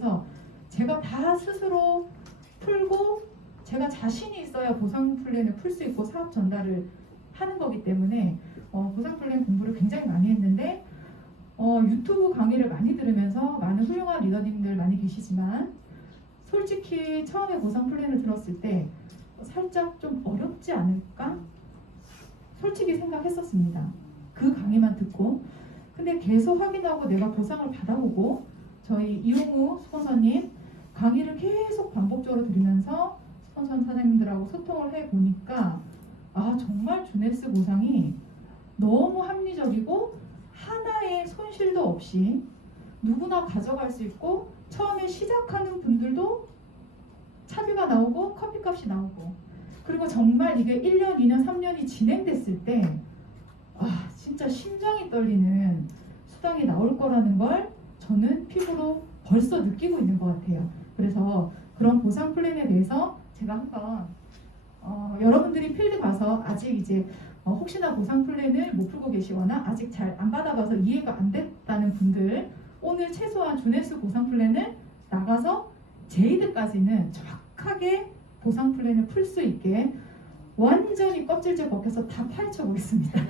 그래서 제가 다 스스로 풀고 제가 자신이 있어야 보상 플랜을 풀 수 있고 사업 전달을 하는 거기 때문에 보상 플랜 공부를 굉장히 많이 했는데 유튜브 강의를 많이 들으면서 많은 훌륭한 리더님들 많이 계시지만 솔직히 처음에 보상 플랜을 들었을 때 살짝 좀 어렵지 않을까? 솔직히 생각했었습니다. 그 강의만 듣고. 근데 계속 확인하고 내가 보상을 받아보고 저희 이용우 스폰서님 강의를 계속 반복적으로 들으면서 스폰서 사장님들하고 소통을 해보니까 정말 주네스 보상이 너무 합리적이고 하나의 손실도 없이 누구나 가져갈 수 있고 처음에 시작하는 분들도 차비가 나오고 커피값이 나오고 그리고 정말 이게 1년, 2년, 3년이 진행됐을 때 진짜 심장이 떨리는 수당이 나올 거라는 걸 저는 피부로 벌써 느끼고 있는 것 같아요. 그래서 그런 보상 플랜에 대해서 제가 한번 여러분들이 필드 가서 아직 이제 혹시나 보상 플랜을 못 풀고 계시거나 아직 잘 안 받아봐서 이해가 안 됐다는 분들 오늘 최소한 주네스 보상 플랜을 나가서 제이드까지는 정확하게 보상 플랜을 풀 수 있게 완전히 껍질째 벗겨서 다 파헤쳐 보겠습니다.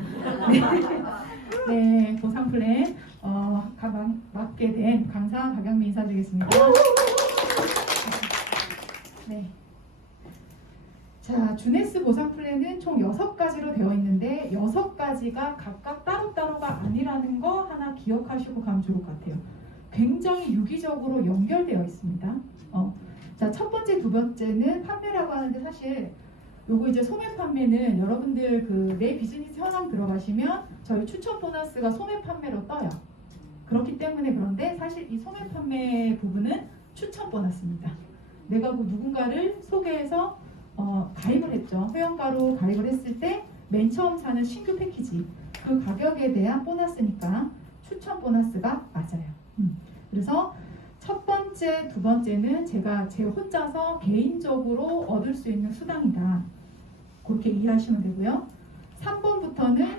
네, 보상 플랜 맡게 된 강사 박영미 인사드리겠습니다. 네. 자, 주네스 보상 플랜은 총 6가지로 되어 있는데 6가지가 각각 따로따로가 아니라는 거 하나 기억하시고 가면 좋을 것 같아요. 굉장히 유기적으로 연결되어 있습니다. 자, 첫 번째, 두 번째는 판매라고 하는데 사실 요거 이제 소매 판매는 여러분들 그 내 비즈니스 현황 들어가시면 저희 추천 보너스가 소매 판매로 떠요. 그렇기 때문에 그런데 사실 이 소매 판매 부분은 추천 보너스입니다. 내가 그 누군가를 소개해서 가입을 했죠. 회원가로 가입을 했을 때 맨 처음 사는 신규 패키지 그 가격에 대한 보너스니까 추천 보너스가 맞아요. 그래서 첫 번째, 두 번째는 제가 제 혼자서 개인적으로 얻을 수 있는 수당이다. 그렇게 이해하시면 되고요. 3번부터는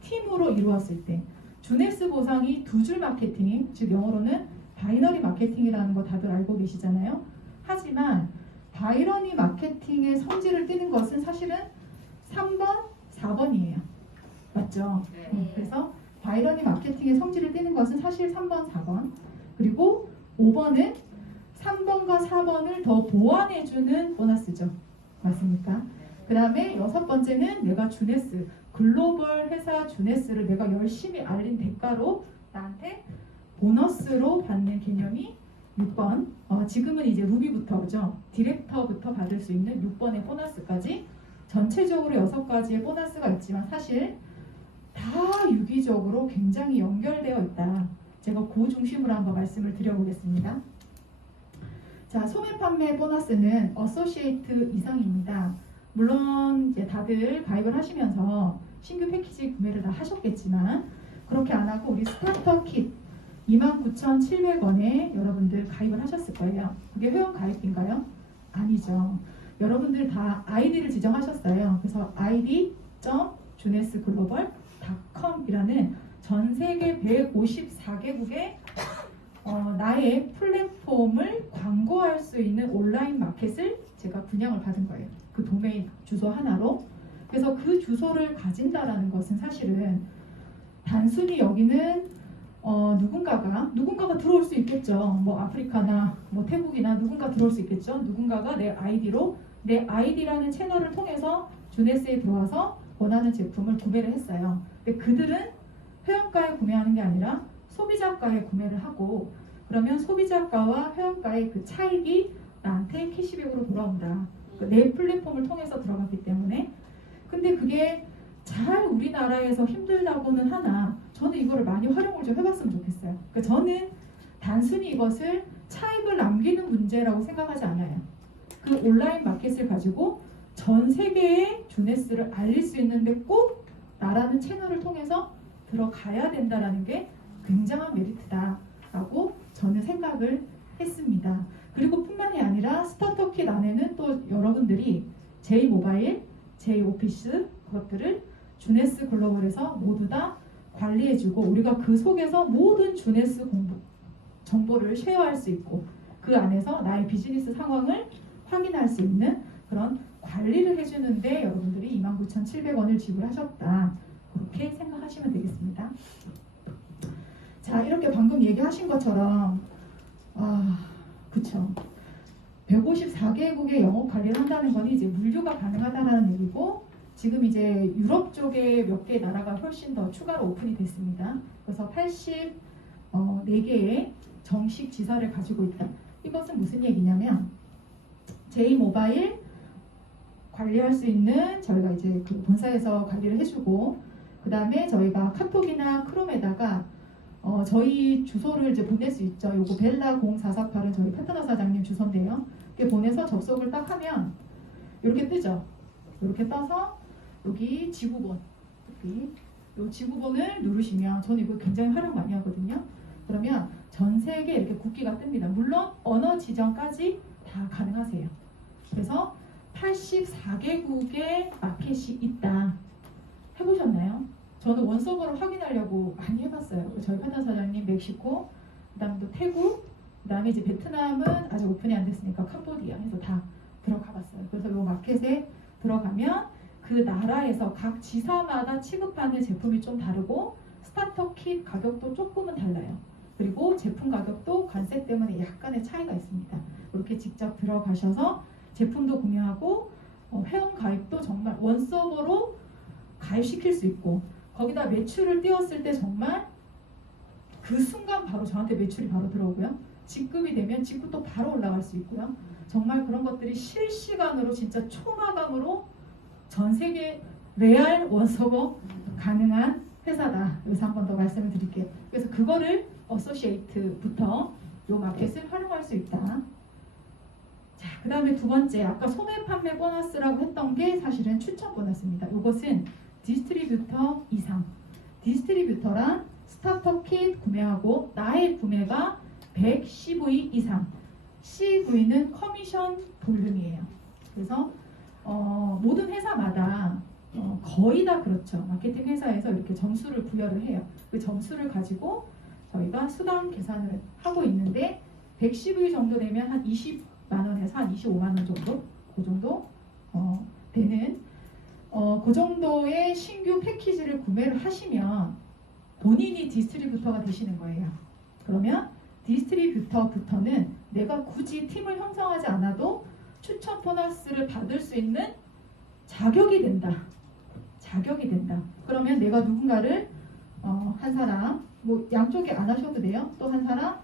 팀으로 이루었을 때 주네스 보상이 두 줄 마케팅, 즉 영어로는 바이너리 마케팅이라는 거 다들 알고 계시잖아요. 하지만 바이너리 마케팅의 성질을 띠는 것은 사실은 3번, 4번이에요. 맞죠? 그래서 바이너리 마케팅의 성질을 띠는 것은 사실 3번, 4번. 그리고 5번은 3번과 4번을 더 보완해주는 보너스죠. 맞습니까? 그 다음에 6번째는 내가 주네스, 글로벌 회사 주네스를 내가 열심히 알린 대가로 나한테 보너스로 받는 개념이 6번. 지금은 이제 루비부터죠. 디렉터부터 받을 수 있는 6번의 보너스까지 전체적으로 6가지의 보너스가 있지만 사실 다 유기적으로 굉장히 연결되어 있다. 제가 그 중심으로 한번 말씀을 드려보겠습니다. 자, 소매 판매 보너스는 어소시에이트 이상입니다. 물론 이제 다들 가입을 하시면서 신규 패키지 구매를 다 하셨겠지만 그렇게 안 하고 우리 스타터 킷 29,700원에 여러분들 가입을 하셨을 거예요. 그게 회원 가입인가요? 아니죠. 여러분들 다 아이디를 지정하셨어요. 그래서 id.junesglobal.com이라는 전 세계 154개국의 나의 플랫폼을 광고할 수 있는 온라인 마켓을 제가 분양을 받은 거예요. 그 도메인 주소 하나로. 그래서 그 주소를 가진다라는 것은 사실은 단순히 여기는 누군가가 들어올 수 있겠죠. 뭐 아프리카나 뭐 태국이나 누군가 들어올 수 있겠죠. 누군가가 내 아이디로 내 아이디라는 채널을 통해서 주네스에 들어와서 원하는 제품을 구매를 했어요. 근데 그들은 회원가에 구매하는 게 아니라 소비자가에 구매를 하고 그러면 소비자가와 회원가의 그 차익이 나한테 캐시백으로 돌아온다. 내 플랫폼을 통해서 들어갔기 때문에. 근데 그게 잘 우리나라에서 힘들다고는 하나 저는 이거를 많이 활용을 좀 해봤으면 좋겠어요. 그러니까 저는 단순히 이것을 차익을 남기는 문제라고 생각하지 않아요. 그 온라인 마켓을 가지고 전 세계의 주네스를 알릴 수 있는데 꼭 나라는 채널을 통해서 들어가야 된다는 게 굉장한 메리트다라고 저는 생각을 했습니다. 그리고 뿐만이 아니라 스타터킷 안에는 또 여러분들이 J모바일, J오피스 그것들을 주네스 글로벌에서 모두 다 관리해주고 우리가 그 속에서 모든 주네스 공부 정보를 쉐어할 수 있고 그 안에서 나의 비즈니스 상황을 확인할 수 있는 그런 관리를 해주는데 여러분들이 29,700원을 지불하셨다. 그렇게 생각하시면 되겠습니다. 자, 이렇게 방금 얘기하신 것처럼 그쵸. 154개국의 영업 관리를 한다는 건 이제 물류가 가능하다는 얘기고 지금 이제 유럽 쪽에 몇 개 나라가 훨씬 더 추가로 오픈이 됐습니다. 그래서 84개의 정식 지사를 가지고 있다. 이것은 무슨 얘기냐면 J모바일 관리할 수 있는 저희가 이제 그 본사에서 관리를 해주고 그 다음에 저희가 카톡이나 크롬에다가 저희 주소를 이제 보낼 수 있죠. 요거 벨라 0448은 저희 파트너 사장님 주소인데요. 이렇게 보내서 접속을 딱 하면 이렇게 뜨죠. 이렇게 떠서 여기 지구본 여기 요 지구본을 누르시면 저는 이거 굉장히 활용 많이 하거든요. 그러면 전 세계 이렇게 국기가 뜹니다. 물론 언어 지정까지 다 가능하세요. 그래서 84개국의 마켓이 있다. 해보셨나요? 저는 원서버로 확인하려고 많이 해봤어요. 저희 파트너 사장님 멕시코, 그 다음에 또 태국, 그 다음에 이제 베트남은 아직 오픈이 안 됐으니까 캄보디아 해서 다 들어가 봤어요. 그래서 이 마켓에 들어가면 그 나라에서 각 지사마다 취급하는 제품이 좀 다르고 스타터 킷 가격도 조금은 달라요. 그리고 제품 가격도 관세 때문에 약간의 차이가 있습니다. 이렇게 직접 들어가셔서 제품도 구매하고 회원 가입도 정말 원서버로 가입시킬 수 있고 거기다 매출을 띄웠을 때 정말 그 순간 바로 저한테 매출이 바로 들어오고요. 직급이 되면 직급도 바로 올라갈 수 있고요. 정말 그런 것들이 실시간으로 진짜 초마감으로 전 세계 레알 원서버 가능한 회사다. 여기서 한 번 더 말씀을 드릴게요. 그래서 그거를 어소시에이트부터 이 마켓을 활용할 수 있다. 자, 그 다음에 두 번째 아까 소매 판매 보너스라고 했던 게 사실은 추천 보너스입니다. 이것은 디스트리뷰터 이상. 디스트리뷰터란 스타터 킷 구매하고 나의 구매가 100CV 이상. CV는 커미션 볼륨이에요. 그래서 모든 회사마다 거의 다 그렇죠. 마케팅 회사에서 이렇게 점수를 부여를 해요. 그 점수를 가지고 저희가 수당 계산을 하고 있는데 110일 정도 되면 한 20만 원에서 한 25만 원 정도 그 정도 되는 그 정도의 신규 패키지를 구매를 하시면 본인이 디스트리뷰터가 되시는 거예요. 그러면 디스트리뷰터부터는 내가 굳이 팀을 형성하지 않아도 추천 보너스를 받을 수 있는 자격이 된다. 자격이 된다. 그러면 내가 누군가를 한 사람, 뭐 양쪽에 안 하셔도 돼요. 또 한 사람,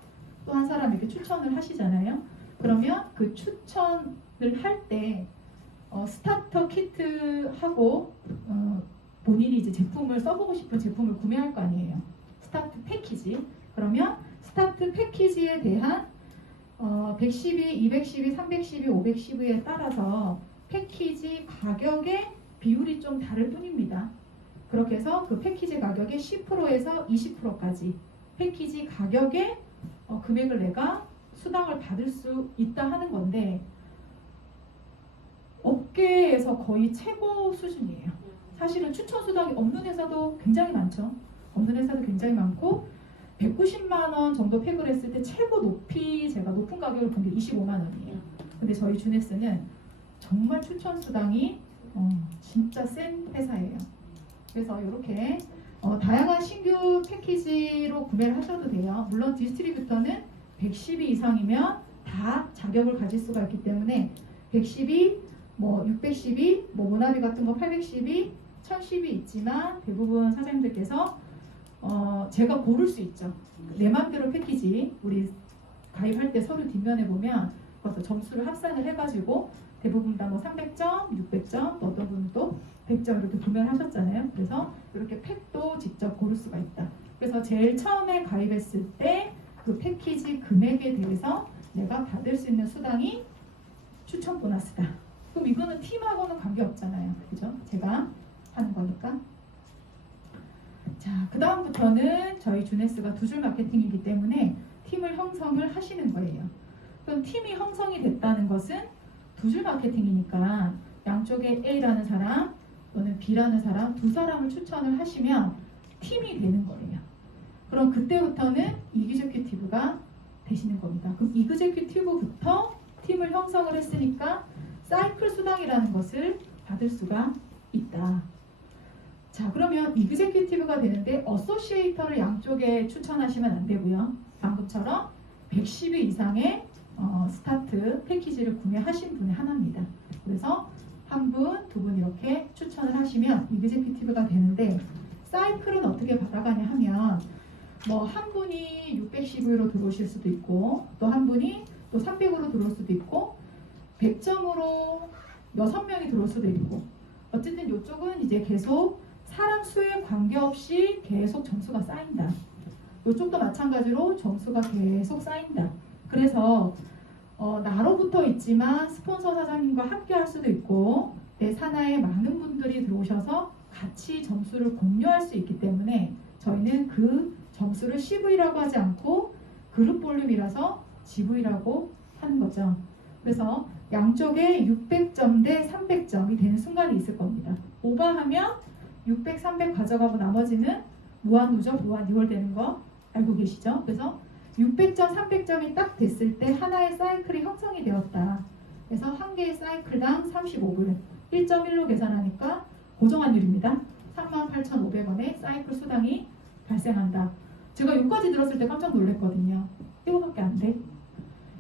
또 한 사람 이렇게 추천을 하시잖아요. 그러면 그 추천을 할 때 스타터 키트하고 본인이 이제 제품을 써보고 싶은 제품을 구매할 거 아니에요. 스타트 패키지. 그러면 스타트 패키지에 대한 112, 212, 312, 512에 따라서 패키지 가격의 비율이 좀 다를 뿐입니다. 그렇게 해서 그 패키지 가격의 10%에서 20%까지 패키지 가격의 금액을 내가 수당을 받을 수 있다 하는 건데 업계에서 거의 최고 수준이에요. 사실은 추천 수당이 없는 회사도 굉장히 많죠. 없는 회사도 굉장히 많고 190만 원 정도 팩을 했을 때 최고 높이 제가 높은 가격을 본 게 25만 원이에요. 근데 저희 주네스는 정말 추천 수당이 진짜 센 회사예요. 그래서 이렇게 다양한 신규 패키지로 구매를 하셔도 돼요. 물론 디스트리뷰터는 112 이상이면 다 자격을 가질 수가 있기 때문에 112, 뭐 612, 뭐 모나비 같은 거 812, 1012 있지만 대부분 사장님들께서 제가 고를 수 있죠. 내 맘대로 패키지 우리 가입할 때 서류 뒷면에 보면 그것도 점수를 합산을 해가지고 대부분 다 뭐 300점, 600점, 또 어떤 분은 또 100점 이렇게 구매하셨잖아요. 그래서 이렇게 팩도 직접 고를 수가 있다. 그래서 제일 처음에 가입했을 때 그 패키지 금액에 대해서 내가 받을 수 있는 수당이 추천 보너스다. 그럼 이거는 팀하고는 관계없잖아요. 그죠? 제가 하는 거니까. 자, 그 다음부터는 저희 주네스가 두 줄 마케팅이기 때문에 팀을 형성을 하시는 거예요. 그럼 팀이 형성이 됐다는 것은 두 줄 마케팅이니까 양쪽에 A라는 사람 또는 B라는 사람 두 사람을 추천을 하시면 팀이 되는 거예요. 그럼 그때부터는 이기저큐티브가 되시는 겁니다. 그럼 이그제큐티브부터 팀을 형성을 했으니까 사이클 수당이라는 것을 받을 수가 있다. 자, 그러면 이그제큐티브가 되는데 어소시에이터를 양쪽에 추천하시면 안 되고요. 방금처럼 110위 이상의 스타트 패키지를 구매하신 분의 하나입니다. 그래서 한 분, 두 분 이렇게 추천을 하시면 이그제큐티브가 되는데 사이클은 어떻게 받아가냐 하면 뭐 한 분이 610위로 들어오실 수도 있고 또 한 분이 또 300으로 들어올 수도 있고 100점으로 6명이 들어올 수도 있고 어쨌든 이쪽은 이제 계속 사람 수에 관계없이 계속 점수가 쌓인다. 이쪽도 마찬가지로 점수가 계속 쌓인다. 그래서 나로 붙어 있지만 스폰서 사장님과 함께 할 수도 있고 내 산하에 많은 분들이 들어오셔서 같이 점수를 공유할 수 있기 때문에 저희는 그 점수를 CV라고 하지 않고 그룹 볼륨이라서 GV라고 하는 거죠. 그래서 양쪽에 600점 대 300점이 되는 순간이 있을 겁니다. 오버하면 600, 300 가져가고 나머지는 무한 누적, 무한 리월 되는 거 알고 계시죠? 그래서 600점, 300점이 딱 됐을 때 하나의 사이클이 형성이 되었다. 그래서 한 개의 사이클당 35불, 1.1로 계산하니까 고정환율입니다. 38,500원의 사이클 수당이 발생한다. 제가 여기까지 들었을 때 깜짝 놀랐거든요. 이거밖에 안 돼?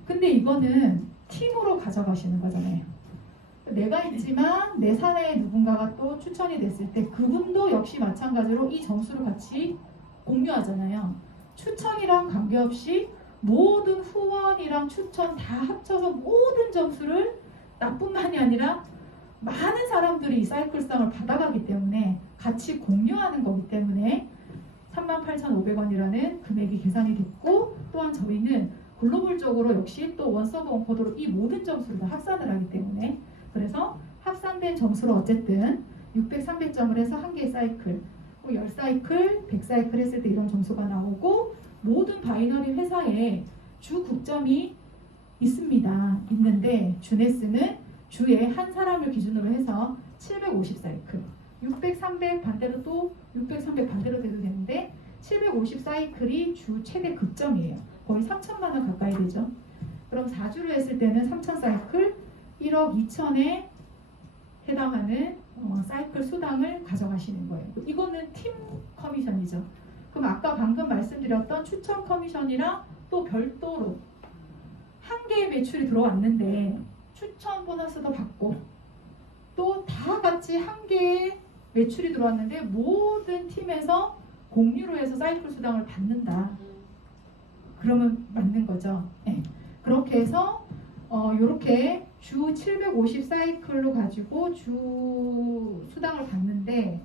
근데 이거는 팀으로 가져가시는 거잖아요. 내가 있지만 내 사내에 누군가가 또 추천이 됐을 때 그분도 역시 마찬가지로 이 점수를 같이 공유하잖아요. 추천이랑 관계없이 모든 후원이랑 추천 다 합쳐서 모든 점수를 나뿐만이 아니라 많은 사람들이 이 사이클상을 받아가기 때문에 같이 공유하는 거기 때문에 38,500원이라는 금액이 계산이 됐고 또한 저희는 글로벌적으로 역시 또 원서브 원코드로 이 모든 점수를 다 합산을 하기 때문에 그래서 합산된 점수로 어쨌든 600, 300점을 해서 한 개의 사이클 10사이클, 100사이클 했을 때 이런 점수가 나오고 모든 바이너리 회사에 주 국점이 있는데 주네스는 주에 한 사람을 기준으로 해서 750사이클 600, 300 반대로 또 600, 300 반대로 돼도 되는데 750사이클이 주 최대 극점이에요. 거의 3천만 원 가까이 되죠. 그럼 4주를 했을 때는 3,000사이클 1억 2천에 해당하는 사이클 수당을 가져가시는 거예요. 이거는 팀 커미션이죠. 그럼 아까 방금 말씀드렸던 추천 커미션이랑 또 별도로 한 개의 매출이 들어왔는데 추천 보너스도 받고 또 다 같이 한 개의 매출이 들어왔는데 모든 팀에서 공유로 해서 사이클 수당을 받는다. 그러면 맞는 거죠. 네. 그렇게 해서 이렇게 주 750 사이클로 가지고 주 수당을 받는데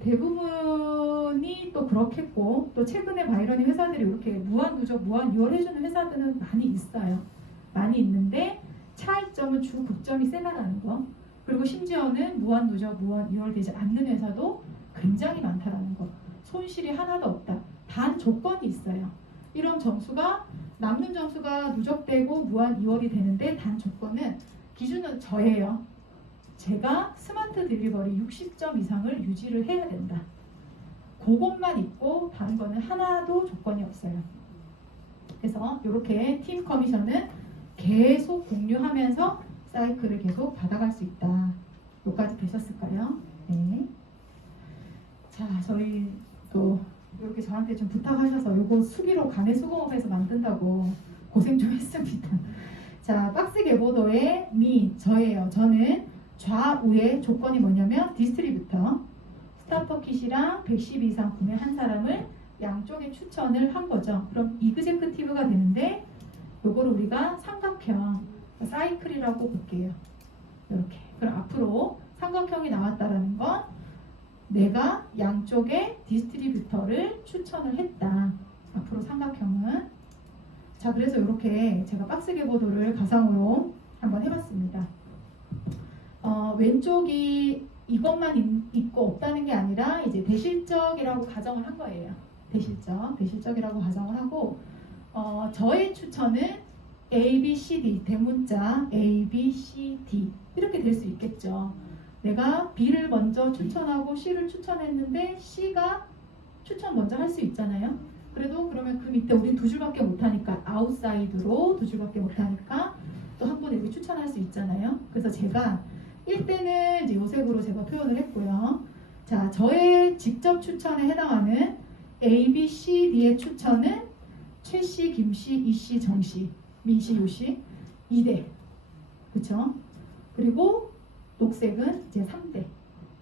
대부분이 또 그렇겠고 또 최근에 바이러닝 회사들이 이렇게 무한 누적, 무한 유월 해주는 회사들은 많이 있어요. 많이 있는데 차이점은 주 극점이 세다라는 거. 그리고 심지어는 무한 누적, 무한 유월 되지 않는 회사도 굉장히 많다라는 거. 손실이 하나도 없다. 단 조건이 있어요. 이런 점수가 남는 점수가 누적되고 무한 2월이 되는데 단 조건은 기준은 저예요. 제가 스마트 딜리버리 60점 이상을 유지를 해야 된다. 그것만 있고 다른 거는 하나도 조건이 없어요. 그래서 이렇게 팀 커미션은 계속 공유하면서 사이클을 계속 받아갈 수 있다. 여기까지 되셨을까요? 네. 자, 저희 또 이렇게 저한테 좀 부탁하셔서 이거 수기로 간의 수공업에서 만든다고 고생 좀 했습니다. 자, 박스 개보도의 저예요. 저는 좌우의 조건이 뭐냐면 디스트리뷰터, 스타터킷이랑 110 이상 구매한 사람을 양쪽에 추천을 한 거죠. 그럼 이그제큐티브가 되는데 요거를 우리가 삼각형 사이클이라고 볼게요. 이렇게. 그럼 앞으로 삼각형이 나왔다라는 건 내가 양쪽에 디스트리뷰터를 추천을 했다. 앞으로 삼각형은. 자, 그래서 이렇게 제가 박스 개보도를 가상으로 한번 해봤습니다. 왼쪽이 이것만 있고 없다는 게 아니라 이제 대실적이라고 가정을 한 거예요. 대실적이라고 가정을 하고 저의 추천은 A, B, C, D 대문자 A, B, C, D 이렇게 될 수 있겠죠. 내가 B를 먼저 추천하고 C를 추천했는데 C가 추천 먼저 할 수 있잖아요. 그래도 그러면 그 밑에 우리 두 줄밖에 못하니까 아웃사이드로 두 줄밖에 못하니까 또 한 번 이렇게 추천할 수 있잖아요. 그래서 제가 1대는 이제 요색으로 제가 표현을 했고요. 자, 저의 직접 추천에 해당하는 A, B, C, D의 추천은 최씨, 김씨, 이씨, 정씨, 민씨, 요씨 2대. 그쵸? 그리고 녹색은 이제 3대.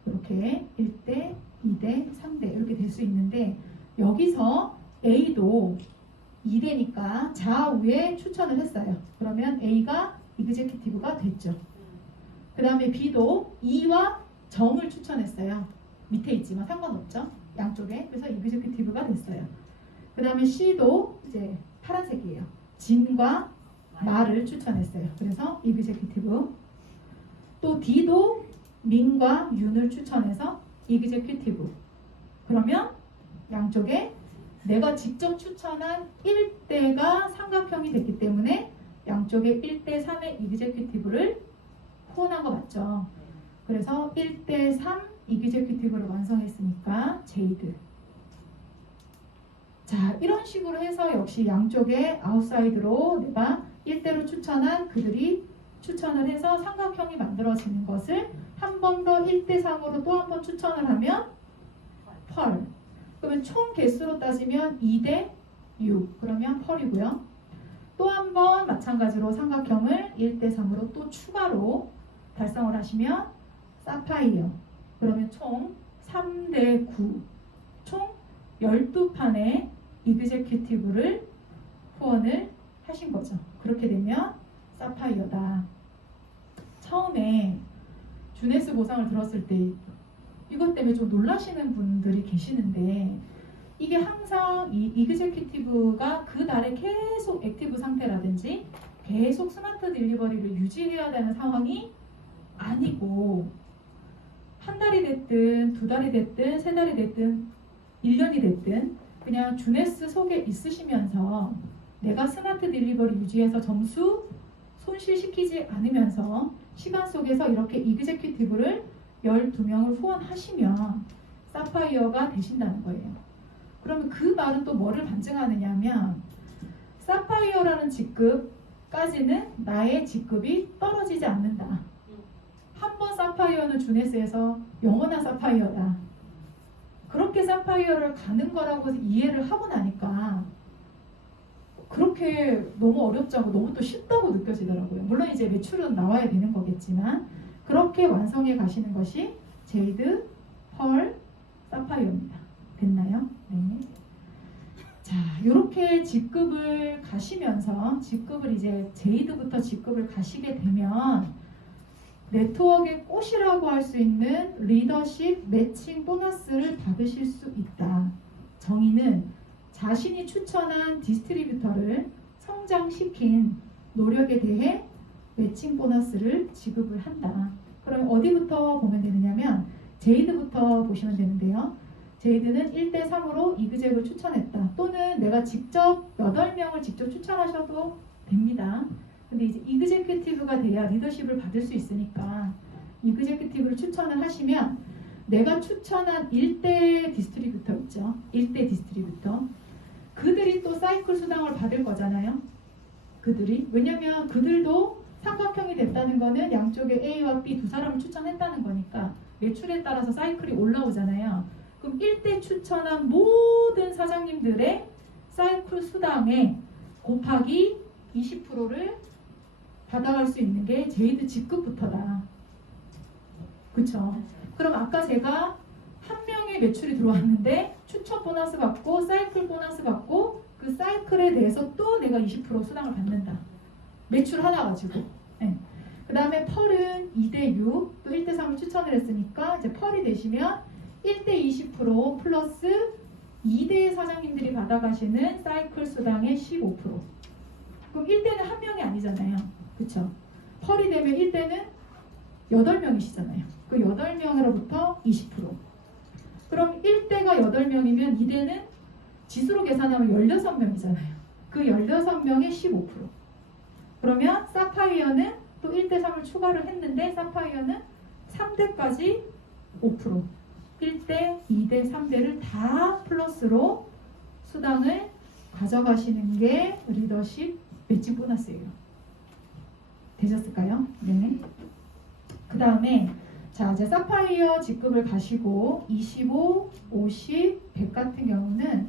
이렇게 1대, 2대, 3대 이렇게 될 수 있는데 여기서 A도 2대니까 좌우에 추천을 했어요. 그러면 A가 이그제큐티브가 됐죠. 그 다음에 B도 E와 정을 추천했어요. 밑에 있지만 상관없죠. 양쪽에. 그래서 이그제큐티브가 됐어요. 그 다음에 C도 이제 파란색이에요. 진과 마를 추천했어요. 그래서 이그제큐티브. 또 D도 민과 윤을 추천해서 이그제큐티브. 그러면 양쪽에 내가 직접 추천한 1대가 삼각형이 됐기 때문에 양쪽에 1대 3의 이그제큐티브를 후원한 거 맞죠? 그래서 1대 3 이그제큐티브를 완성했으니까 제이드. 자, 이런 식으로 해서 역시 양쪽에 아웃사이드로 내가 1대로 추천한 그들이 추천을 해서 삼각형이 만들어지는 것을 한 번 더 1대 3으로 또 한 번 추천을 하면 펄. 그러면 총 개수로 따지면 2대 6. 그러면 펄이고요. 또 한 번 마찬가지로 삼각형을 1대 3으로 또 추가로 달성을 하시면 사파이어. 그러면 총 3대 9. 총 12판의 이그제큐티브를 후원을 하신 거죠. 그렇게 되면 사파이어다. 처음에 주네스 보상을 들었을 때 이것 때문에 좀 놀라시는 분들이 계시는데 이게 항상 이 이그제큐티브가 그 달에 계속 액티브 상태라든지 계속 스마트 딜리버리를 유지해야 되는 상황이 아니고 한 달이 됐든 두 달이 됐든 세 달이 됐든 1년이 됐든 그냥 주네스 속에 있으시면서 내가 스마트 딜리버리 유지해서 점수 손실시키지 않으면서 시간 속에서 이렇게 이그제큐티브를 12명을 후원하시면 사파이어가 되신다는 거예요. 그러면 그 말은 또 뭐를 반증하느냐 하면 사파이어라는 직급까지는 나의 직급이 떨어지지 않는다. 한 번 사파이어는 주네스에서 영원한 사파이어다. 그렇게 사파이어를 가는 거라고 이해를 하고 나니까 그렇게 너무 어렵지 않고 너무 또 쉽다고 느껴지더라고요. 물론 이제 매출은 나와야 되는 거겠지만 그렇게 완성해 가시는 것이 제이드, 펄, 사파이어입니다. 됐나요? 네. 자, 이렇게 직급을 가시면서 직급을 이제 제이드부터 직급을 가시게 되면 네트워크의 꽃이라고 할 수 있는 리더십 매칭 보너스를 받으실 수 있다. 정의는 자신이 추천한 디스트리뷰터를 성장시킨 노력에 대해 매칭 보너스를 지급을 한다. 그럼 어디부터 보면 되느냐면 제이드부터 보시면 되는데요. 제이드는 1대 3으로 이그젝을 추천했다. 또는 내가 직접 8명을 직접 추천하셔도 됩니다. 근데 이제 이그제큐티브가 돼야 리더십을 받을 수 있으니까 이그제큐티브를 추천을 하시면 내가 추천한 1대 디스트리뷰터 있죠. 1대 디스트리뷰터. 그들이 또 사이클 수당을 받을 거잖아요. 그들이. 왜냐면 그들도 삼각형이 됐다는 거는 양쪽에 A와 B 두 사람을 추천했다는 거니까 매출에 따라서 사이클이 올라오잖아요. 그럼 1대 추천한 모든 사장님들의 사이클 수당에 곱하기 20%를 받아갈 수 있는 게 제이드 직급부터다. 그쵸? 그럼 아까 제가 한 명의 매출이 들어왔는데 추천 보너스 받고 사이클 보너스 받고 그 사이클에 대해서 또 내가 20% 수당을 받는다. 매출 하나 가지고. 네. 그 다음에 펄은 2대 6, 또 1대 3을 추천을 했으니까 이제 펄이 되시면 1대 20% 플러스 2대 사장님들이 받아가시는 사이클 수당의 15%. 그럼 1대는 한 명이 아니잖아요. 그쵸? 펄이 되면 1대는 8명이시잖아요. 그 8명으로부터 20%. 그럼 1대가 8명이면 2대는 지수로 계산하면 16명이잖아요. 그 16명의 15%. 그러면 사파이어는 또 1대 3을 추가를 했는데 사파이어는 3대까지 5%. 1대, 2대, 3대를 다 플러스로 수당을 가져가시는 게 리더십 매칭 보너스예요. 되셨을까요? 네. 그 다음에 자, 이제 사파이어 직급을 가시고 25, 50, 100 같은 경우는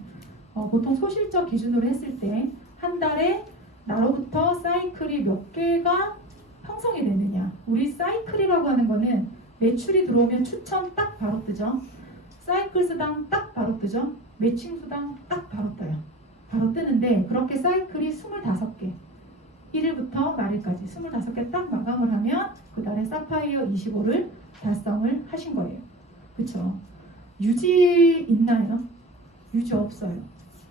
보통 소실적 기준으로 했을 때 한 달에 나로부터 사이클이 몇 개가 형성이 되느냐. 우리 사이클이라고 하는 거는 매출이 들어오면 추천 딱 바로 뜨죠. 사이클 수당 딱 바로 뜨죠. 매칭 수당 딱 바로 떠요. 바로 뜨는데 그렇게 사이클이 25개 1일부터 말일까지 25개 딱 마감을 하면 그 달에 사파이어 25를 달성을 하신 거예요. 그쵸? 유지 있나요? 유지 없어요.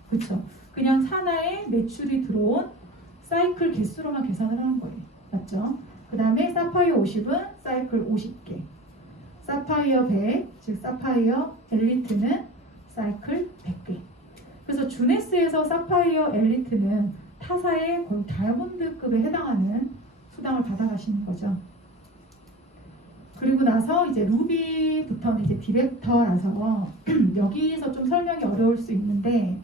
그쵸? 그냥 산하에 매출이 들어온 사이클 개수로만 계산을 하는 거예요. 맞죠? 그 다음에 사파이어 50은 사이클 50개, 사파이어 100, 즉 사파이어 엘리트는 사이클 100개. 그래서 주네스에서 사파이어 엘리트는 타사의 거의 다이아몬드급에 해당하는 수당을 받아가시는 거죠. 그리고 나서 이제 루비부터는 이제 디렉터라서 여기서 좀 설명이 어려울 수 있는데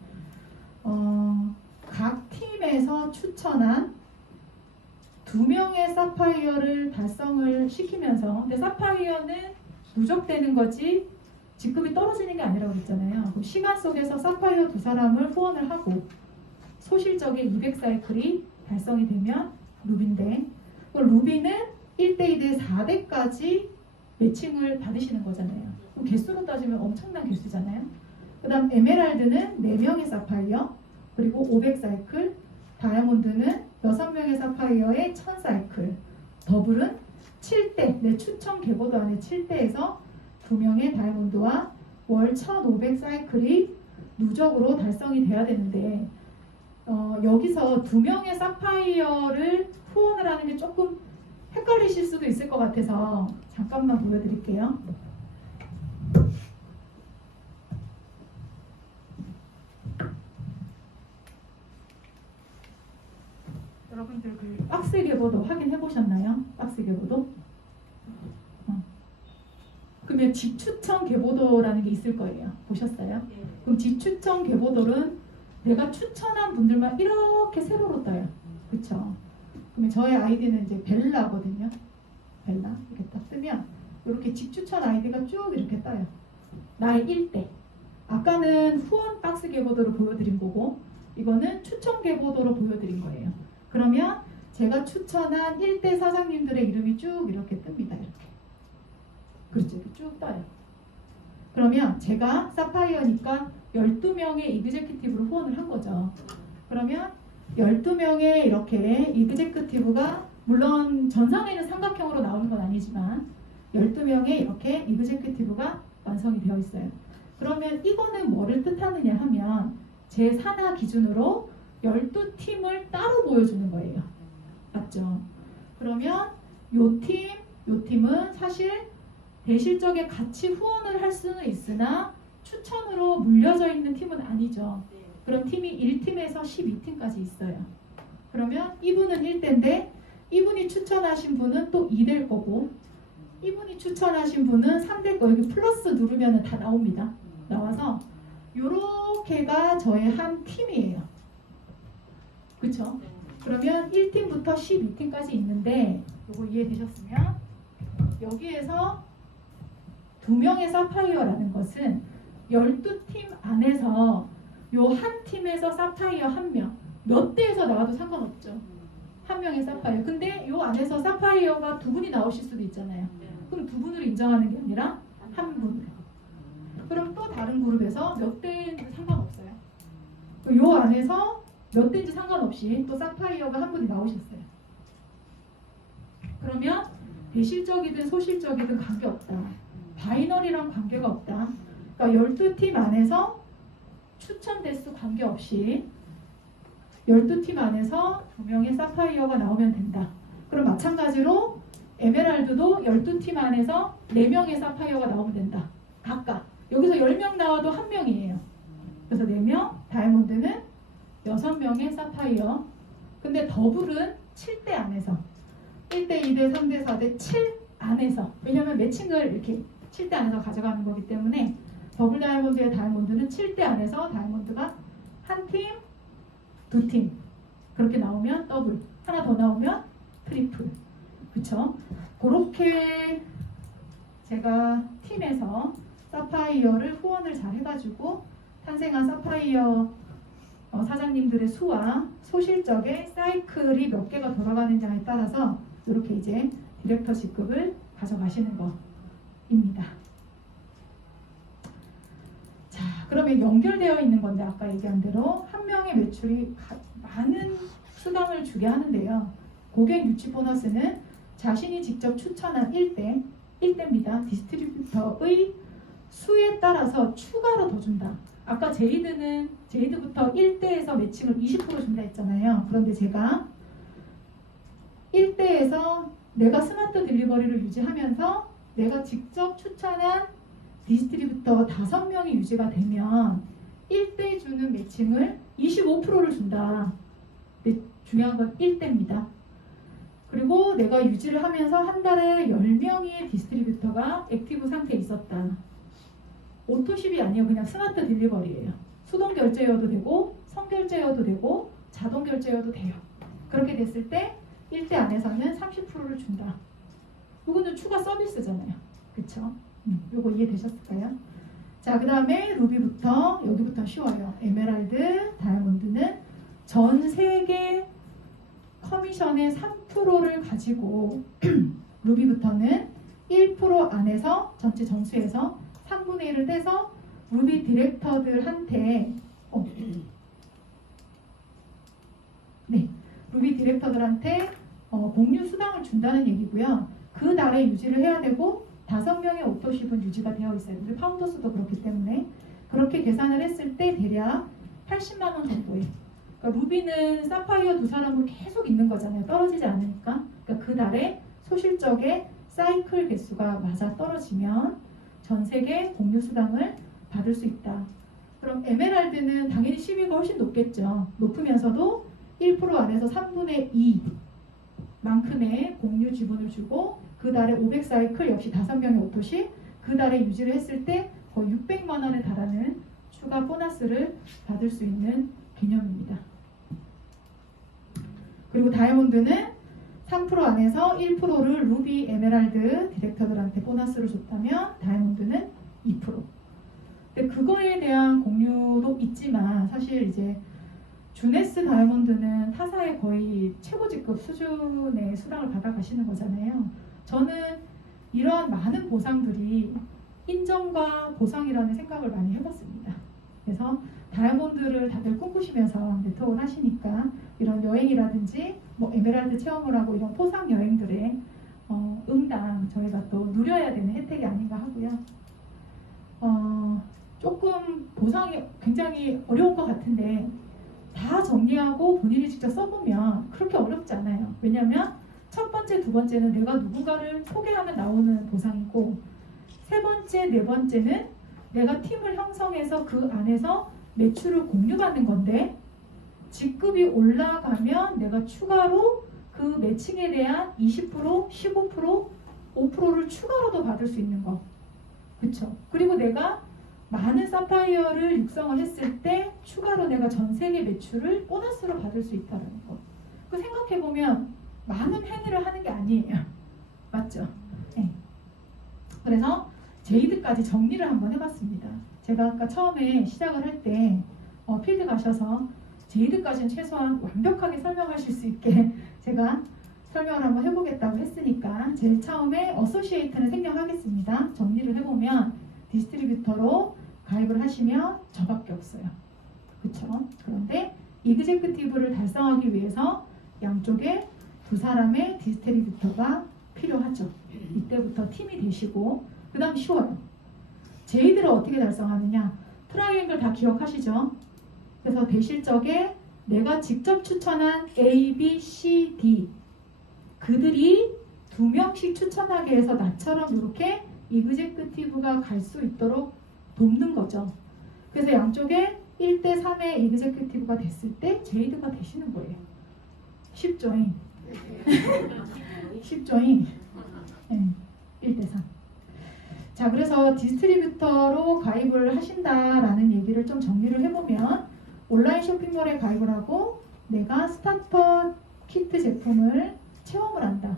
각 팀에서 추천한 2명의 사파이어를 달성을 시키면서 근데 사파이어는 누적되는 거지 직급이 떨어지는 게 아니라고 그랬잖아요. 그럼 시간 속에서 사파이어 2사람을 후원을 하고 소실적인 200사이클이 달성이 되면 루비인데 루비는 1대2대 4대까지 매칭을 받으시는 거잖아요. 그럼 개수로 따지면 엄청난 개수잖아요. 그 다음 에메랄드는 4명의 사파이어 그리고 500사이클, 다이아몬드는 6명의 사파이어에 1000사이클, 더블은 7대, 내 추천 계보도 안에 7대에서 2명의 다이아몬드와 월 1500사이클이 누적으로 달성이 돼야 되는데 여기서 2명의 사파이어를 후원을 하는 게 조금 헷갈리실 수도 있을 것 같아서 잠깐만 보여드릴게요. 여러분들 그 박스 계보도 확인해 보셨나요? 박스 계보도? 그러면 직추천 계보도라는 게 있을 거예요. 보셨어요? 예. 그럼 직추천 계보도는 내가 추천한 분들만 이렇게 세로로 떠요. 그쵸? 그러면 저의 아이디는 이제 벨라거든요. 벨라 이렇게 딱 뜨면 이렇게 직추천 아이디가 쭉 이렇게 떠요. 나의 1대. 아까는 후원 박스 계보도로 보여드린 거고 이거는 추천 계보도로 보여드린 거예요. 그러면 제가 추천한 1대 사장님들의 이름이 쭉 이렇게 뜹니다. 이렇게. 그렇죠. 이렇게 쭉 떠요. 그러면 제가 사파이어니까 12명의 이그제큐티브로 후원을 한 거죠. 그러면 12명의 이렇게 이그제큐티브가 물론 전상에는 삼각형으로 나오는 건 아니지만 12명의 이렇게 이그제큐티브가 완성이 되어 있어요. 그러면 이거는 뭐를 뜻하느냐 하면 제 산하 기준으로 12팀을 따로 보여주는 거예요. 맞죠? 그러면 요 팀은 사실 대실적에 같이 후원을 할 수는 있으나 추천으로 물려져 있는 팀은 아니죠. 그럼 팀이 1팀에서 12팀까지 있어요. 그러면 이분은 1대인데 이분이 추천하신 분은 또 2대일 거고 이분이 추천하신 분은 3대일 거. 여기 플러스 누르면 다 나옵니다. 나와서 요렇게가 저의 한 팀이에요. 그쵸? 그러면 1팀부터 12팀까지 있는데 요거 이해되셨으면 여기에서 2명의 사파이어라는 것은 12팀 안에서 요 한 팀에서 사파이어 1명 몇 대에서 나와도 상관없죠. 1명의 사파이어. 근데 요 안에서 사파이어가 2분이 나오실 수도 있잖아요. 그럼 2분을 인정하는 게 아니라 1분. 그럼 또 다른 그룹에서 몇 대인지 상관없어요. 요 안에서 몇 대인지 상관없이 또 사파이어가 1분이 나오셨어요. 그러면 대실적이든 소실적이든 관계없다. 바이너리랑 관계가 없다. 그러니까 12팀 안에서 추천 대수 관계없이 12팀 안에서 2명의 사파이어가 나오면 된다. 그럼 마찬가지로 에메랄드도 12팀 안에서 4명의 사파이어가 나오면 된다. 각각. 여기서 10명 나와도 1명이에요. 그래서 4명, 다이아몬드는 6명의 사파이어. 근데 더블은 7대 안에서 1대, 2대, 3대, 4대, 7 안에서 왜냐하면 매칭을 이렇게 7대 안에서 가져가는 거기 때문에 더블 다이아몬드의 다이아몬드는 7대 안에서 다이아몬드가 한 팀, 두 팀. 그렇게 나오면 더블. 하나 더 나오면 트리플. 그쵸? 그렇게 제가 팀에서 사파이어를 후원을 잘 해가지고 탄생한 사파이어 사장님들의 수와 소실적의 사이클이 몇 개가 돌아가는지에 따라서 이렇게 이제 디렉터 직급을 가져가시는 거입니다. 자, 그러면 연결되어 있는 건데 아까 얘기한 대로 한 명의 매출이 많은 수당을 주게 하는데요. 고객 유치 보너스는 자신이 직접 추천한 1대입니다. 디스트리뷰터의 수에 따라서 추가로 더 준다. 아까 제이드부터 1대에서 매칭을 20% 준다 했잖아요. 그런데 제가 1대에서 내가 스마트 딜리버리를 유지하면서 내가 직접 추천한 디스트리뷰터 5명이 유지가 되면 1대 주는 매칭을 25%를 준다. 중요한 건 1대입니다. 그리고 내가 유지를 하면서 한 달에 10명의 디스트리뷰터가 액티브 상태에 있었다. 오토십이 아니에요. 그냥 스마트 딜리버리예요. 수동 결제여도 되고 선결제여도 되고 자동 결제여도 돼요. 그렇게 됐을 때 1대 안에서는 30%를 준다. 이거는 추가 서비스잖아요. 그쵸? 요거 이해되셨을까요? 자, 그 다음에 루비부터 여기부터 쉬워요. 에메랄드, 다이아몬드는 전 세계 커미션의 3%를 가지고 루비부터는 1% 안에서 전체 점수에서 3분의 1을 떼서 루비 디렉터들한테 루비 디렉터들한테 공유 수당을 준다는 얘기고요. 그 달에 유지를 해야 되고 5명의 오토십은 유지가 되어 있어요. 우리 파운더 수도 그렇기 때문에 그렇게 계산을 했을 때 대략 80만 원 정도예요. 그러니까 루비는 사파이어 두 사람은 계속 있는 거잖아요. 떨어지지 않으니까. 그러니까 그 달에 소실적의 사이클 개수가 맞아 떨어지면 전 세계 공유 수당을 받을 수 있다. 그럼 에메랄드는 당연히 10위가 훨씬 높겠죠. 높으면서도 1% 안에서 3분의 2 만큼의 공유 지분을 주고 그 달에 500사이클 역시 5명의 오토시 그 달에 유지를 했을 때 거의 600만 원에 달하는 추가 보너스를 받을 수 있는 개념입니다. 그리고 다이아몬드는 3% 안에서 1%를 루비, 에메랄드 디렉터들한테 보너스를 줬다면 다이아몬드는 2%. 근데 그거에 대한 공유도 있지만 사실 이제 주네스 다이아몬드는 타사의 거의 최고직급 수준의 수당을 받아가시는 거잖아요. 저는 이러한 많은 보상들이 인정과 보상이라는 생각을 많이 해봤습니다. 그래서 다이아몬드를 다들 꿈꾸시면서 네트워크를 하시니까 이런 여행이라든지 뭐 에메랄드 체험을 하고 이런 포상 여행들의 응당 저희가 또 누려야 되는 혜택이 아닌가 하고요. 조금 보상이 굉장히 어려운 것 같은데 다 정리하고 본인이 직접 써보면 그렇게 어렵지 않아요. 왜냐하면 첫 번째, 두 번째는 내가 누군가를 소개하면 나오는 보상이고 세 번째, 네 번째는 내가 팀을 형성해서 그 안에서 매출을 공유받는 건데 직급이 올라가면 내가 추가로 그 매칭에 대한 20%, 15%, 5%를 추가로도 받을 수 있는 거. 그쵸? 그리고 내가 많은 사파이어를 육성을 했을 때 추가로 내가 전 세계 매출을 보너스로 받을 수 있다는 거. 그 생각해보면 많은 행위를 하는 게 아니에요. 맞죠? 네. 그래서 제이드까지 정리를 한번 해봤습니다. 제가 아까 처음에 시작을 할 때 필드 가셔서 제이드까지는 최소한 완벽하게 설명하실 수 있게 제가 설명을 한번 해보겠다고 했으니까 제일 처음에 어소시에이트는 생략하겠습니다. 정리를 해보면 디스트리뷰터로 가입을 하시면 저밖에 없어요. 그쵸? 그런데 이그제큐티브를 달성하기 위해서 양쪽에 두 사람의 디스트리뷰터가 필요하죠. 이때부터 팀이 되시고 그 다음 쉬워요. 제이드를 어떻게 달성하느냐? 트라이앵글 다 기억하시죠? 그래서 대실적에 내가 직접 추천한 A, B, C, D 그들이 2명씩 추천하게 해서 나처럼 이렇게 이그제큐티브가 갈 수 있도록 돕는 거죠. 그래서 양쪽에 1대 3의 이그제큐티브가 됐을 때 제이드가 되시는 거예요. 쉽죠잉? 쉽죠잉? 네, 1대 3. 자, 그래서 디스트리뷰터로 가입을 하신다라는 얘기를 좀 정리를 해보면 온라인 쇼핑몰에 가입을 하고 내가 스타터 키트 제품을 체험을 한다.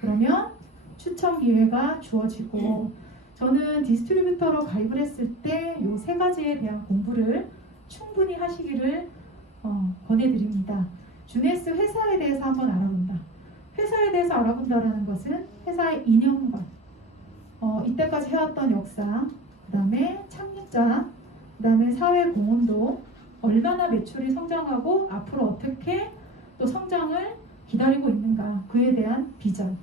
그러면 추천 기회가 주어지고 저는 디스트리뷰터로 가입을 했을 때 이 세 가지에 대한 공부를 충분히 하시기를 권해드립니다. 주네스 회사에 대해서 한번 알아본다. 회사에 대해서 알아본다는 것은 회사의 이념과 이때까지 해왔던 역사, 그 다음에 창립자, 그 다음에 사회 공헌도 얼마나 매출이 성장하고 앞으로 어떻게 또 성장을 기다리고 있는가, 그에 대한 비전,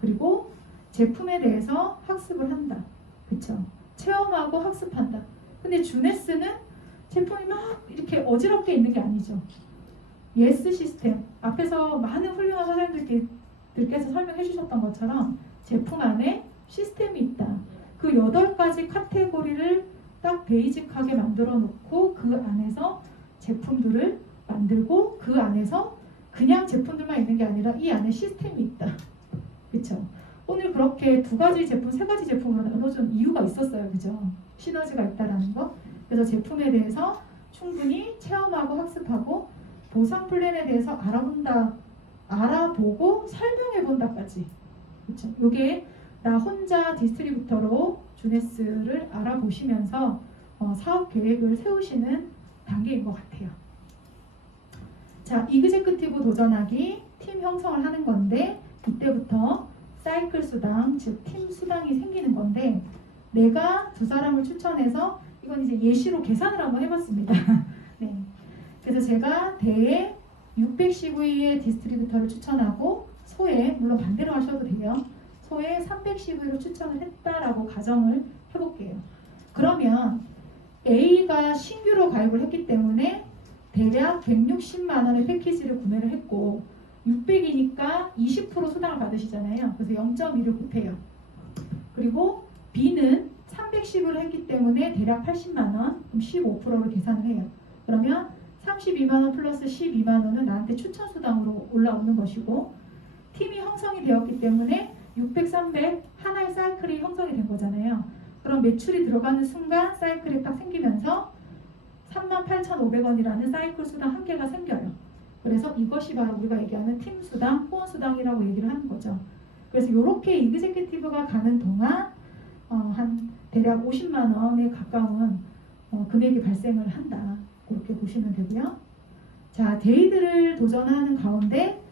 그리고 제품에 대해서 학습을 한다. 그쵸? 체험하고 학습한다. 근데 주네스는 제품이 막 이렇게 어지럽게 있는 게 아니죠. 예스 시스템, 앞에서 많은 훌륭한 사장님들께서 설명해 주셨던 것처럼 제품 안에 시스템이 있다. 그 8가지 카테고리를 딱 베이직하게 만들어 놓고 그 안에서 제품들을 만들고 그 안에서 그냥 제품들만 있는 게 아니라 이 안에 시스템이 있다. 그쵸? 오늘 그렇게 2가지 제품, 3가지 제품으로 나눠준 이유가 있었어요. 그죠? 시너지가 있다라는 거. 그래서 제품에 대해서 충분히 체험하고 학습하고 보상 플랜에 대해서 알아보고 설명해본다까지. 그쵸? 요게 나 혼자 디스트리뷰터로 주네스를 알아보시면서 사업 계획을 세우시는 단계인 것 같아요. 자, 이그제큐티브 도전하기 팀 형성을 하는 건데 이때부터 사이클 수당, 즉 팀 수당이 생기는 건데 내가 2사람을 추천해서 이건 이제 예시로 계산을 한번 해봤습니다. 네. 그래서 제가 대에 610위의 디스트리뷰터를 추천하고 소에, 물론 반대로 하셔도 돼요. 소에 310위로 추천을 했다라고 가정을 해볼게요. 그러면 A가 신규로 가입을 했기 때문에 대략 160만 원의 패키지를 구매를 했고 600이니까 20% 수당을 받으시잖아요. 그래서 0.2를 곱해요. 그리고 B는 310을 했기 때문에 대략 80만 원, 그럼 15%를 계산을 해요. 그러면 32만 원 플러스 12만 원은 나한테 추천 수당으로 올라오는 것이고 팀이 형성이 되었기 때문에 600, 300 하나의 사이클이 형성이 된 거잖아요. 그럼 매출이 들어가는 순간 사이클이 딱 생기면서 38,500원이라는 사이클 수당 한 개가 생겨요. 그래서 이것이 바로 우리가 얘기하는 팀 수당, 후원 수당이라고 얘기를 하는 거죠. 그래서 이렇게 이그제큐티브가 가는 동안 한 대략 50만 원에 가까운 금액이 발생을 한다. 그렇게 보시면 되고요. 자, 데이들을 도전하는 가운데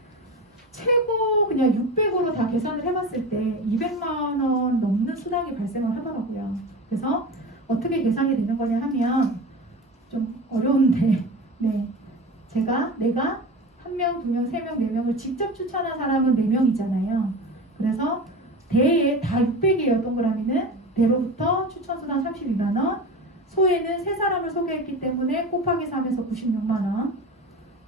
최고 그냥 600으로 다 계산을 해봤을 때 200만 원 넘는 수당이 발생을 하더라고요. 그래서 어떻게 계산이 되는 거냐 하면 좀 어려운데 네. 내가 1명, 2명, 3명, 4명을 직접 추천한 사람은 4명이잖아요. 그래서 대에 다 600이에요. 동그라미는 대로부터 추천수당 32만 원, 소에는 3사람을 소개했기 때문에 곱하기 3에서 96만 원.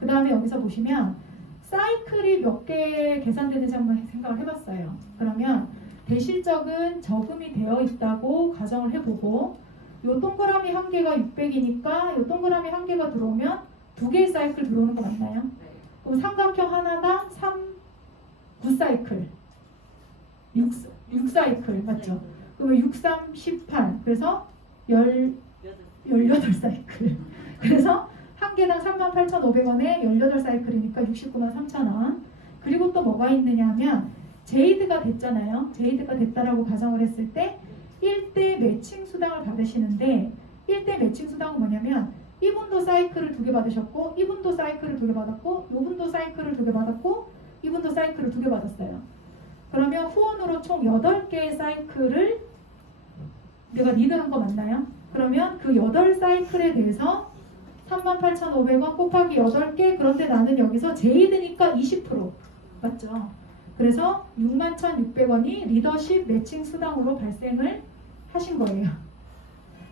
그 다음에 여기서 보시면 사이클이 몇 개 계산되는지 한번 생각을 해봤어요. 그러면 대실적은 저금이 되어 있다고 가정을 해보고 요 동그라미 한 개가 600이니까 요 동그라미 한 개가 들어오면 2개의 사이클 들어오는 거 맞나요? 그럼 삼각형 하나당 9사이클 6사이클 맞죠? 그러면 6, 3, 18 그래서 18사이클 그래서 한 개당 38,500원에 18사이클이니까 69만 3천원. 그리고 또 뭐가 있느냐 하면 제이드가 됐잖아요. 제이드가 됐다라고 가정을 했을 때 1대 매칭 수당을 받으시는데 1대 매칭 수당은 뭐냐면 이분도 사이클을 2개 받으셨고 이분도 사이클을 2개 받았고 이분도 사이클을 2개 받았고 이분도 사이클을 2개 받았어요. 그러면 후원으로 총 8개의 사이클을 내가 리드한 거 맞나요? 그러면 그 8사이클에 대해서 38,500원 곱하기 8개. 그런데 나는 여기서 제이드니까 20% 맞죠? 그래서 61,600원이 리더십 매칭 수당으로 발생을 하신 거예요.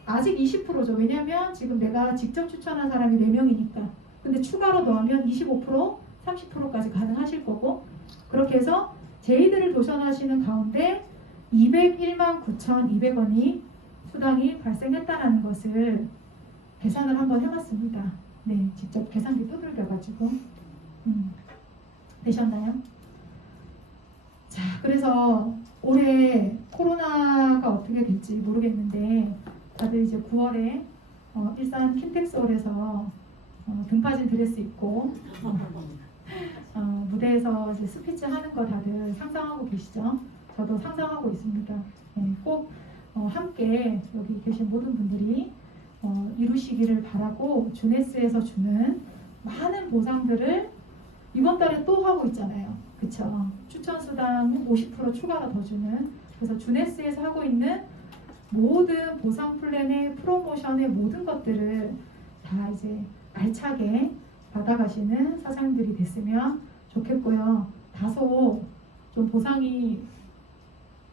아직 20%죠. 왜냐면 지금 내가 직접 추천한 사람이 4명이니까. 근데 추가로 넣으면 25%, 30%까지 가능하실 거고 그렇게 해서 제이드를 도전하시는 가운데 201만 9,200원이 수당이 발생했다는 것을 계산을 한번 해봤습니다. 네, 직접 계산기 두들겨가지고 되셨나요? 자, 그래서 올해 코로나가 어떻게 될지 모르겠는데 다들 이제 9월에 일산 킨텍스홀에서 등받이 드레스 입고 무대에서 이제 스피치 하는 거 다들 상상하고 계시죠? 저도 상상하고 있습니다. 네, 꼭 함께 여기 계신 모든 분들이 이루시기를 바라고 주네스에서 주는 많은 보상들을 이번 달에 또 하고 있잖아요. 그쵸? 추천수당 50% 추가로 더 주는, 그래서 주네스에서 하고 있는 모든 보상 플랜의 프로모션의 모든 것들을 다 이제 알차게 받아가시는 사장님들이 됐으면 좋겠고요. 다소 좀 보상이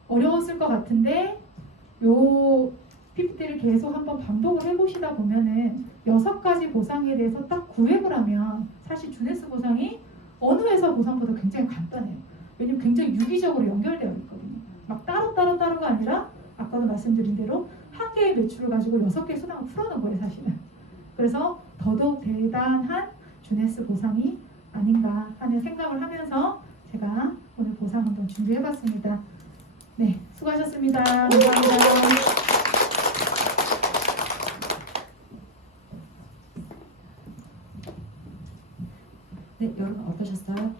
어려웠을 것 같은데 요 PPT를 계속 한번 반복을 해보시다 보면은 6가지 보상에 대해서 딱 구획을 하면 사실 주네스 보상이 어느 회사 보상보다 굉장히 간단해요. 왜냐면 굉장히 유기적으로 연결되어 있거든요. 막 따로가 아니라 아까도 말씀드린 대로 한 개의 매출을 가지고 6개의 수당을 풀어놓은 거예요, 사실은. 그래서 더더욱 대단한 주네스 보상이 아닌가 하는 생각을 하면서 제가 오늘 보상 한번 준비해봤습니다. 네, 수고하셨습니다. 감사합니다. 네, 여러분 어떠셨어요?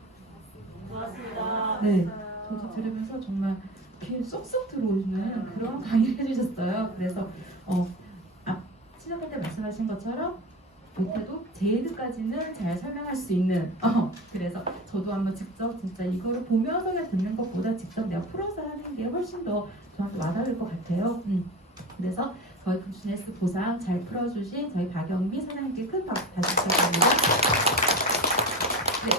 고맙습니다. 네, 저도 들으면서 정말 귀에 쏙쏙 들어오는 그런 강의를 해주셨어요. 그래서 시작할 때 말씀하신 것처럼 못해도 제이드까지는 잘 설명할 수 있는 그래서 저도 한번 직접 진짜 이거를 보면서 듣는 것보다 직접 내가 풀어서 하는 게 훨씬 더 저한테 와닿을 것 같아요. 그래서 저희 주네스 보상 잘 풀어주신 저희 박영미 사장님께 큰 박수 다시 부탁드립니다. 네,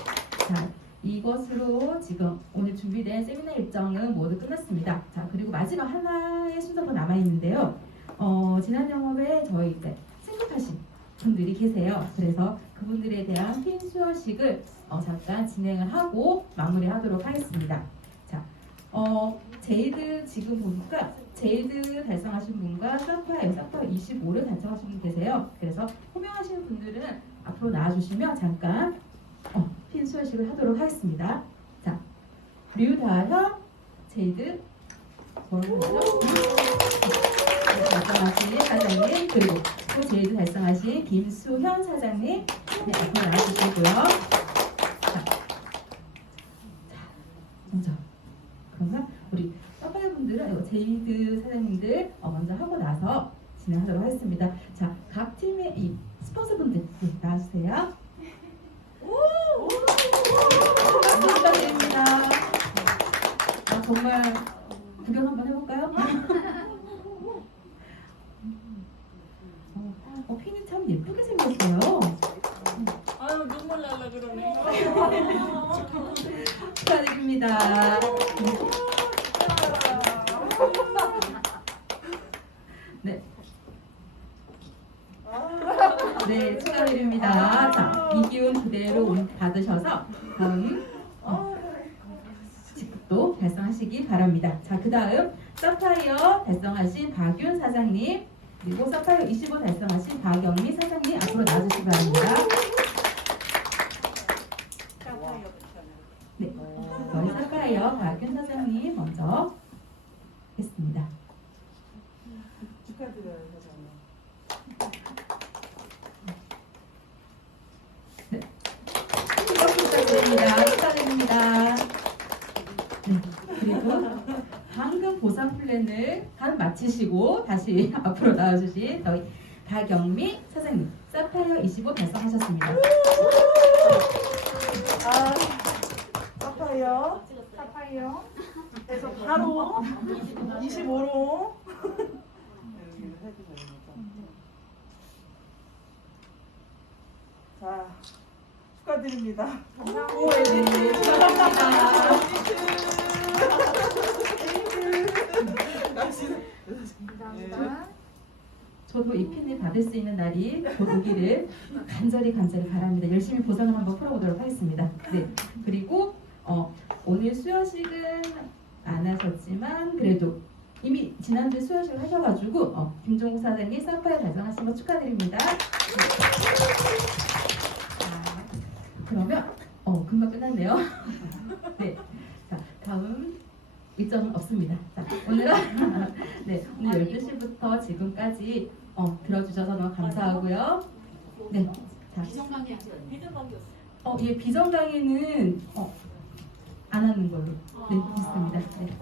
자 이것으로 지금 오늘 준비된 세미나 일정은 모두 끝났습니다. 자 그리고 마지막 하나의 순서가 남아 있는데요. 지난 영업에 저희 이제 승급하신 분들이 계세요. 그래서 그분들에 대한 핀 수여식을 잠깐 진행을 하고 마무리하도록 하겠습니다. 자, 제이드 지금 보니까 제이드 달성하신 분과 사파이어 25를 달성하신 분 계세요. 그래서 호명하시는 분들은 앞으로 나와주시면 잠깐 핀 수여식을 하도록 하겠습니다. 자, 류다현 제이드 뭐라고 달성하신 사장님 그리고 또 제이드 달성하신 김수현 사장님 네, 앞으로 나와주시고요. 자, 먼저 그러면 우리 서파이어 분들은 제이드 사장님들 먼저 하고 나서 진행하도록 하겠습니다. 자, 각 팀의 이 스폰서분들 네, 나와주세요. 축하드립니다. 정말 구경 한번 해볼까요? 핀이 참 예쁘게 생겼어요. 아유 눈물 날라 그러네. 축하드립니다. 네. 네, 축하드립니다. 자, 이 기운 그대로 받으셔서 다음 직급도 달성하시기 바랍니다. 자, 그 다음 사파이어 달성하신 박윤 사장님 그리고 사파이어 25 달성하신 박영미 사장님 앞으로 나와주시기 바랍니다. 네, 저희 사파이어 박윤 사장님 먼저 했습니다. 축하드려요 사장님. 축하드립니다. 축하드립니다. 네, 그리고 방금 보상 플랜을 한 마치시고 다시 앞으로 나와주신 저희 박영미 사장님 사파이어 25 달성하셨습니다. 사파이어 사파이어 그래서 바로 25로 자 축하드립니다. 네, 축하드립니다. 감사합니다. 저도 이 핀을 받을 수 있는 날이 곧 오기를 간절히 바랍니다. 열심히 보상을 한번 풀어보도록 하겠습니다. 네, 그리고 오늘 수여식은 안 하셨지만 그래도 이미 지난주에 수여식을 하셔가지고 김종국 사장님 사파이어 달성하신 거 축하드립니다. 자, 그러면 금방 끝났네요. 네, 자 다음 일정은 없습니다. 자, 오늘은 네, 오늘 12시부터 지금까지 들어주셔서 너무 감사하고요. 네, 자, 비정강의 예, 비정 강의는 안 하는 걸로 네, 있습니다. 네.